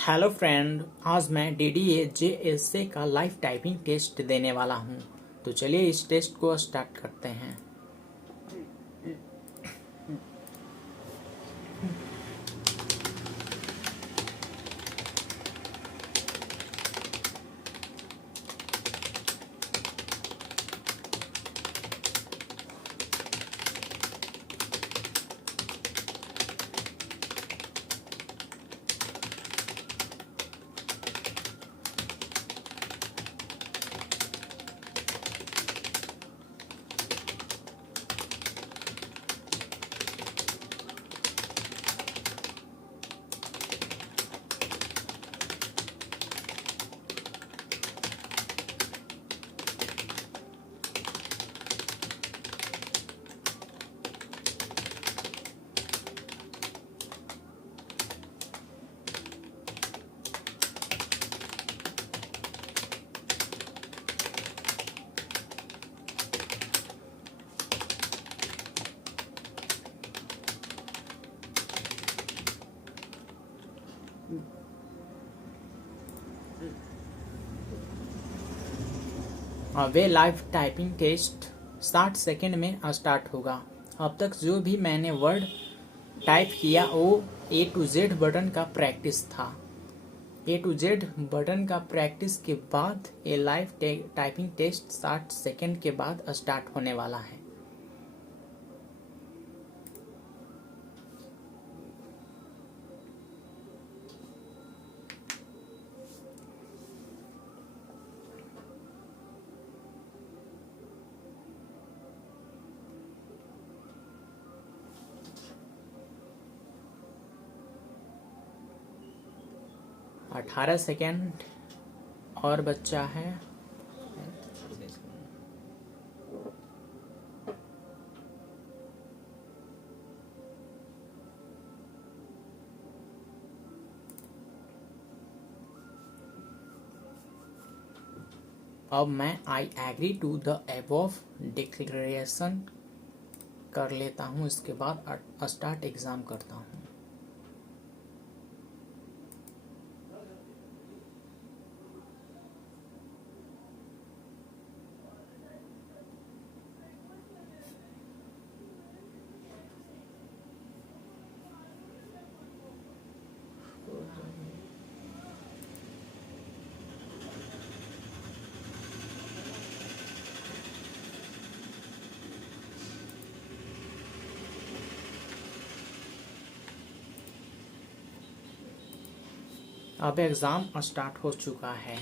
Hello friend, आज मैं DDA JSA का लाइव टाइपिंग टेस्ट देने वाला हूँ। तो चलिए इस टेस्ट को स्टार्ट करते हैं। वे लाइव टाइपिंग टेस्ट 60 सेकेंड में स्टार्ट होगा। अब तक जो भी मैंने वर्ड टाइप किया वो A to Z बटन का प्रैक्टिस था। A to Z बटन का प्रैक्टिस के बाद ये लाइव टाइपिंग टेस्ट 60 सेकेंड के बाद स्टार्ट होने वाला है। अठारह सेकेंड और बच्चा है। अब मैं I agree to the above declaration कर लेता हूँ। इसके बाद स्टार्ट एग्ज़ाम करता हूँ। अब एग्ज़ाम स्टार्ट हो चुका है।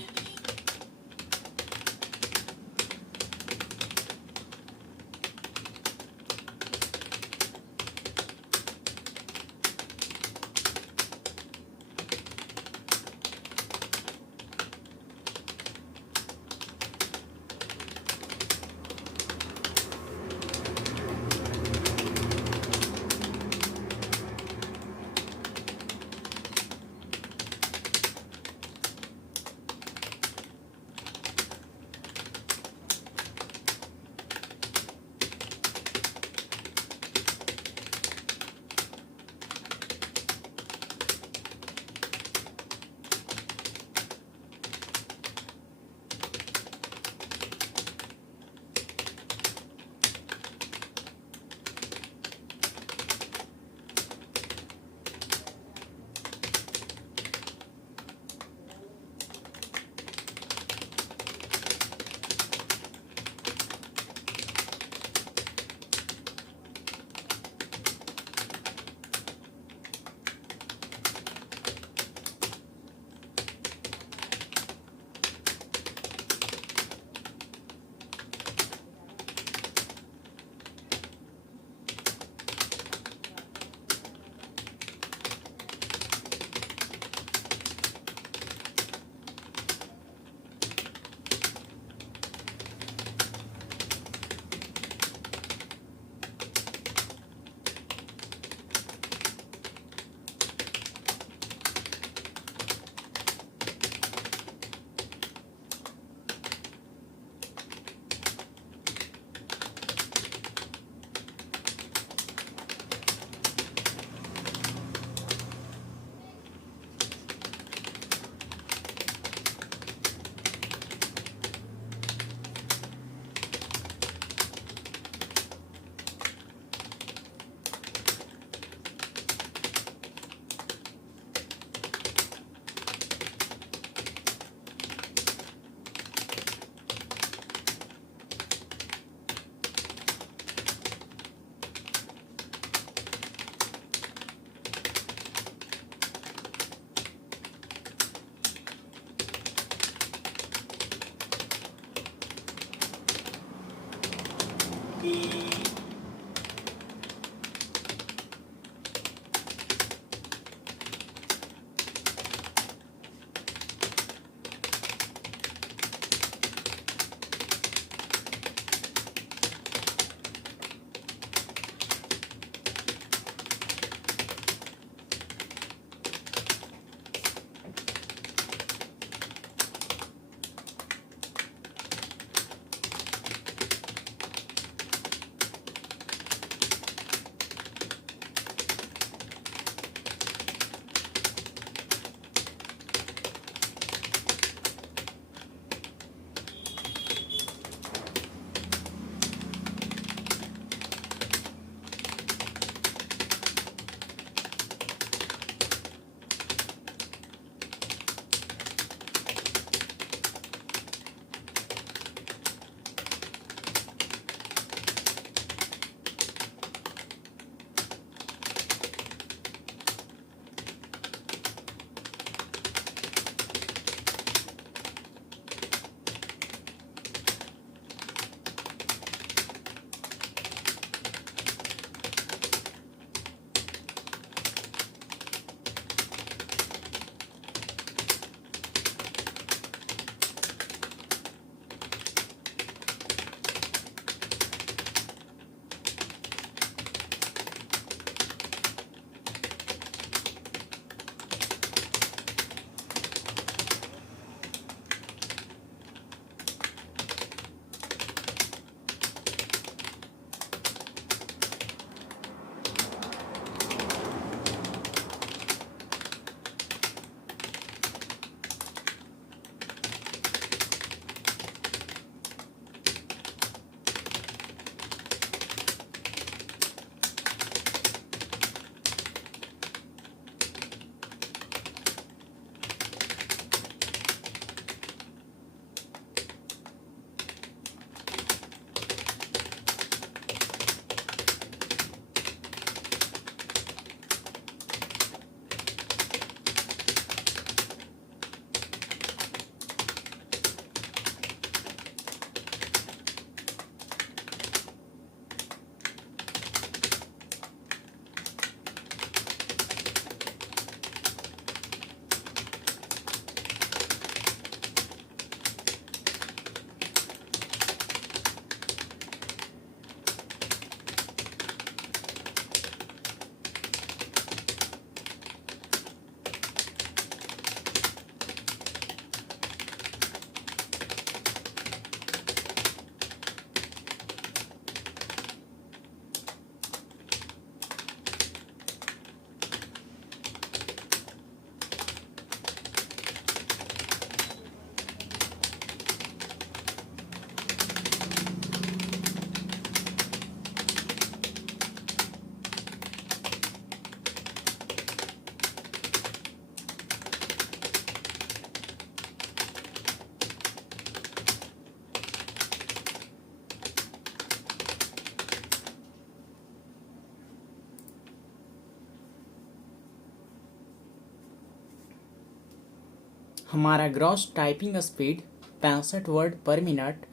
हमारा ग्रॉस टाइपिंग स्पीड 65 वर्ड पर मिनट,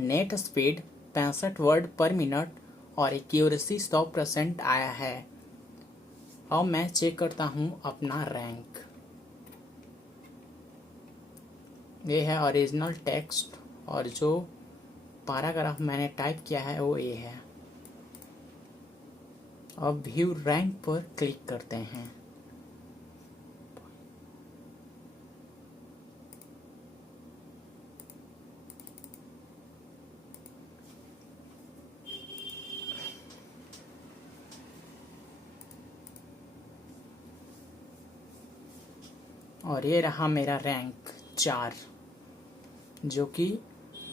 नेट स्पीड 65 वर्ड पर मिनट और एक्यूरेसी 100% आया है। अब मैं चेक करता हूँ अपना रैंक। ये है ओरिजिनल टेक्स्ट और जो पैराग्राफ मैंने टाइप किया है वो ये है। अब व्यू रैंक पर क्लिक करते हैं। और ये रहा मेरा रैंक 4, जो कि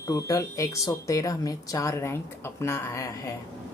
टोटल 113 में 4 रैंक अपना आया है।